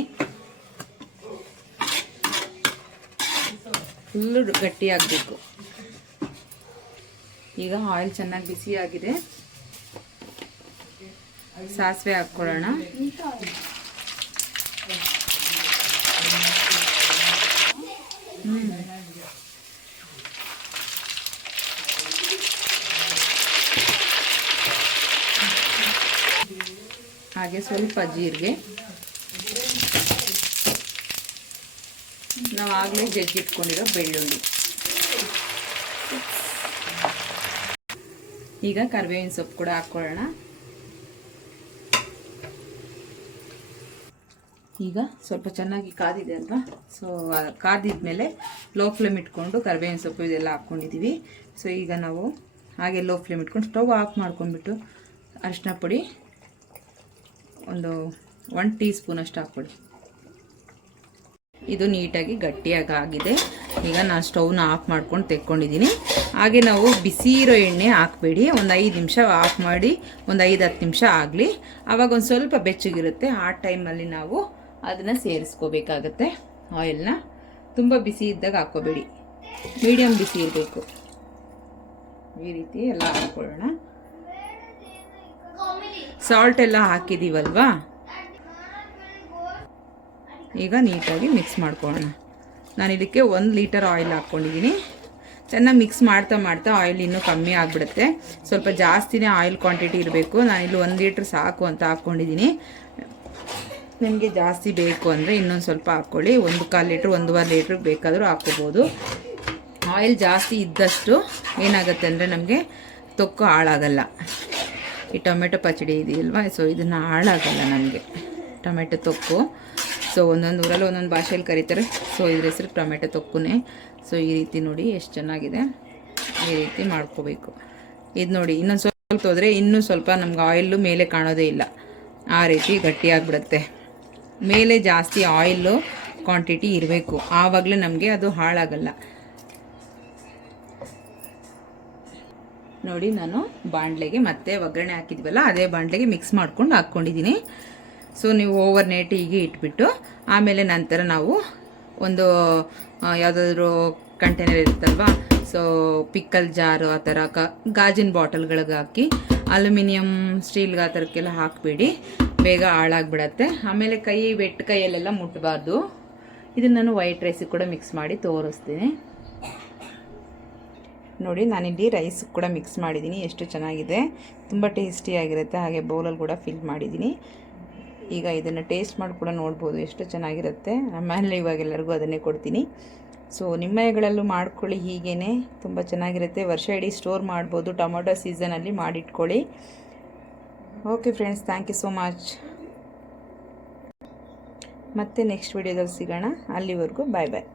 ಫುಲ್ಲು ಗಟ್ಟಿ ಆಗಬೇಕು. ಈಗ ಆಯಿಲ್ ಚೆನ್ನಾಗಿ ಬಿಸಿ ಆಗಿದೆ. ಸಾಸಿವೆ ಹಾಕ್ಕೊಳ್ಳೋಣ. ಹಾಗೆ ಸ್ವಲ್ಪ ಜೀರಿಗೆ. ನಾವು ಆಗಲೇ ಜಜ್ಜಿಟ್ಕೊಂಡಿರೋ ಬೆಳ್ಳುಳ್ಳಿ. ಈಗ ಕರಿಬೇವಿನ ಸೊಪ್ಪು ಕೂಡ ಹಾಕ್ಕೊಳ್ಳೋಣ. ಈಗ ಸ್ವಲ್ಪ ಚೆನ್ನಾಗಿ ಕಾದಿದೆ ಅಲ್ವಾ? ಸೊ ಕಾದಿದ್ಮೇಲೆ ಲೋ ಫ್ಲೇಮ್ ಇಟ್ಕೊಂಡು ಕರಿಬೇವಿನ ಸೊಪ್ಪು ಇದೆಲ್ಲ ಹಾಕ್ಕೊಂಡಿದ್ದೀವಿ ಸೊ ಈಗ ನಾವು ಹಾಗೆ ಲೋ ಫ್ಲೇಮ್ ಇಟ್ಕೊಂಡು ಸ್ಟವ್ ಆಫ್ ಮಾಡ್ಕೊಂಡ್ಬಿಟ್ಟು ಅರಿಶಿನ ಪುಡಿ ಒಂದು ಒನ್ ಟೀ ಸ್ಪೂನ್ ಅಷ್ಟು ಇದು ನೀಟಾಗಿ ಗಟ್ಟಿಯಾಗಿ ಆಗಿದೆ ಈಗ ನಾನು ಸ್ಟವ್ನ ಆಫ್ ಮಾಡ್ಕೊಂಡು ತೆಕ್ಕೊಂಡಿದ್ದೀನಿ. ಹಾಗೆ ನಾವು ಬಿಸಿ ಇರೋ ಎಣ್ಣೆ ಹಾಕಬೇಡಿ. ಒಂದು ಐದು ನಿಮಿಷ ಆಫ್ ಮಾಡಿ, ಒಂದು ಐದು ಹತ್ತು ನಿಮಿಷ ಆಗಲಿ. ಆವಾಗ ಒಂದು ಸ್ವಲ್ಪ ಬೆಚ್ಚಗಿರುತ್ತೆ. ಆ ಟೈಮಲ್ಲಿ ನಾವು ಅದನ್ನು ಸೇರಿಸ್ಕೋಬೇಕಾಗತ್ತೆ. ಆಯಿಲ್ನ ತುಂಬ ಬಿಸಿ ಇದ್ದಾಗ ಹಾಕ್ಕೋಬೇಡಿ. ಮೀಡಿಯಮ್ ಬಿಸಿ ಇರಬೇಕು. ಈ ರೀತಿ ಎಲ್ಲ ಹಾಕ್ಕೊಳ್ಳೋಣ. ಸಾಲ್ಟ್ ಎಲ್ಲ ಹಾಕಿದ್ದೀವಲ್ವಾ ಈಗ ನೀಟಾಗಿ ಮಿಕ್ಸ್ ಮಾಡ್ಕೊಳ್ಳೋಣ. ನಾನು ಇದಕ್ಕೆ ಒಂದು ಲೀಟರ್ ಆಯಿಲ್ ಹಾಕ್ಕೊಂಡಿದ್ದೀನಿ ಚೆನ್ನಾಗಿ ಮಿಕ್ಸ್ ಮಾಡ್ತಾ ಮಾಡ್ತಾ ಆಯಿಲ್ ಇನ್ನೂ ಕಮ್ಮಿ ಆಗಿಬಿಡುತ್ತೆ. ಸ್ವಲ್ಪ ಜಾಸ್ತಿನೇ ಆಯಿಲ್ ಕ್ವಾಂಟಿಟಿ ಇರಬೇಕು. ನಾನಿಲ್ಲಿ ಒಂದು ಲೀಟ್ರ್ ಸಾಕು ಅಂತ ಹಾಕ್ಕೊಂಡಿದ್ದೀನಿ ನಿಮಗೆ ಜಾಸ್ತಿ ಬೇಕು ಅಂದರೆ ಇನ್ನೊಂದು ಸ್ವಲ್ಪ ಹಾಕ್ಕೊಳ್ಳಿ. ಒಂದು ಕಾಲು ಲೀಟ್ರ್ ಒಂದೂವರೆ ಲೀಟ್ರ್ ಬೇಕಾದರೂ ಹಾಕ್ಕೋಬೋದು. ಆಯಿಲ್ ಜಾಸ್ತಿ ಇದ್ದಷ್ಟು ಏನಾಗುತ್ತೆ ಅಂದರೆ ನಮಗೆ ತೊಕ್ಕು ಹಾಳಾಗಲ್ಲ. ಈ ಟೊಮೆಟೊ ಪಚಡಿ ಇದೆಯಲ್ವ? ಸೊ ಇದನ್ನು ಹಾಳಾಗಲ್ಲ ನಮಗೆ. ಟೊಮೆಟೊ ತೊಕ್ಕು. ಸೊ ಒಂದೊಂದು ಊರಲ್ಲಿ ಒಂದೊಂದು ಭಾಷೆಯಲ್ಲಿ ಕರೀತಾರೆ. ಸೊ ಇದ್ರ ಹೆಸರು ಟೊಮೆಟೊ ತೊಕ್ಕುನೆ. ಸೊ ಈ ರೀತಿ ನೋಡಿ ಎಷ್ಟು ಚೆನ್ನಾಗಿದೆ. ಈ ರೀತಿ ಮಾಡ್ಕೋಬೇಕು. ಇದು ನೋಡಿ, ಇನ್ನೊಂದು ಸ್ವಲ್ಪ ತೋದ್ರೆ ಇನ್ನೂ ಸ್ವಲ್ಪ ನಮ್ಗೆ ಆಯಿಲ್ಲು ಮೇಲೆ ಕಾಣೋದೇ ಇಲ್ಲ. ಆ ರೀತಿ ಗಟ್ಟಿಯಾಗ್ಬಿಡುತ್ತೆ. ಮೇಲೆ ಜಾಸ್ತಿ ಆಯಿಲ್ಲು ಕ್ವಾಂಟಿಟಿ ಇರಬೇಕು. ಆವಾಗಲೇ ನಮಗೆ ಅದು ಹಾಳಾಗಲ್ಲ. ನೋಡಿ, ನಾನು ಬಾಂಡ್ಲೆಗೆ ಮತ್ತೆ ಒಗ್ಗರಣೆ ಹಾಕಿದ್ವಲ್ಲ, ಅದೇ ಬಾಂಡ್ಲೆಗೆ ಮಿಕ್ಸ್ ಮಾಡ್ಕೊಂಡು ಹಾಕ್ಕೊಂಡಿದ್ದೀನಿ. ಸೊ ನೀವು ಓವರ್ ನೈಟ್ ಹೀಗೆ ಇಟ್ಬಿಟ್ಟು, ಆಮೇಲೆ ನಂತರ ನಾವು ಒಂದು ಯಾವುದಾದ್ರೂ ಕಂಟೈನರ್ ಇರುತ್ತಲ್ವಾ? ಸೊ ಪಿಕ್ಕಲ್ ಜಾರು ಆ ಥರ ಕ, ಗಾಜಿನ ಬಾಟಲ್ಗಳಿಗೆ ಹಾಕಿ, ಅಲ್ಯೂಮಿನಿಯಂ ಸ್ಟೀಲ್ಗೆ ಆ ಥರಕ್ಕೆಲ್ಲ ಹಾಕಬೇಡಿ. ಬೇಗ ಹಾಳಾಗ್ಬಿಡತ್ತೆ. ಆಮೇಲೆ ಕೈ, ವೆಟ್ ಕೈಯಲ್ಲೆಲ್ಲ ಮುಟ್ಟಬಾರ್ದು ಇದನ್ನು ನಾನು ವೈಟ್ ರೈಸಿಗೆ ಕೂಡ ಮಿಕ್ಸ್ ಮಾಡಿ ತೋರಿಸ್ತೀನಿ. ನೋಡಿ ನಾನಿಲ್ಲಿ ರೈಸ್ ಕೂಡ ಮಿಕ್ಸ್ ಮಾಡಿದ್ದೀನಿ. ಎಷ್ಟು ಚೆನ್ನಾಗಿದೆ. ತುಂಬ ಟೇಸ್ಟಿಯಾಗಿರುತ್ತೆ ಹಾಗೆ ಬೌಲಲ್ಲಿ ಕೂಡ ಫಿಲ್ ಮಾಡಿದ್ದೀನಿ. ಈಗ ಇದನ್ನು ಟೇಸ್ಟ್ ಮಾಡಿ ಕೂಡ ನೋಡ್ಬೋದು ಎಷ್ಟು ಚೆನ್ನಾಗಿರುತ್ತೆ. ನಮ್ಮಲ್ಲಿ ಇವಾಗ ಎಲ್ಲರಿಗೂ ಅದನ್ನೇ ಕೊಡ್ತೀನಿ. ಸೊ ನಿಮ್ಮನೆಗಳಲ್ಲೂ ಮಾಡ್ಕೊಳ್ಳಿ ಹೀಗೇ ತುಂಬ ಚೆನ್ನಾಗಿರುತ್ತೆ. ವರ್ಷ ಇಡೀ ಸ್ಟೋರ್ ಮಾಡ್ಬೋದು. ಟೊಮೊಟೊ ಸೀಸನಲ್ಲಿ ಮಾಡಿಟ್ಕೊಳ್ಳಿ. Okay friends thank you so much ಮತ್ತೆ ನೆಕ್ಸ್ಟ್ ವಿಡಿಯೋದಲ್ಲಿ ಸಿಗೋಣ. ಅಲ್ಲಿವರೆಗೂ ಬಾಯ್ ಬಾಯ್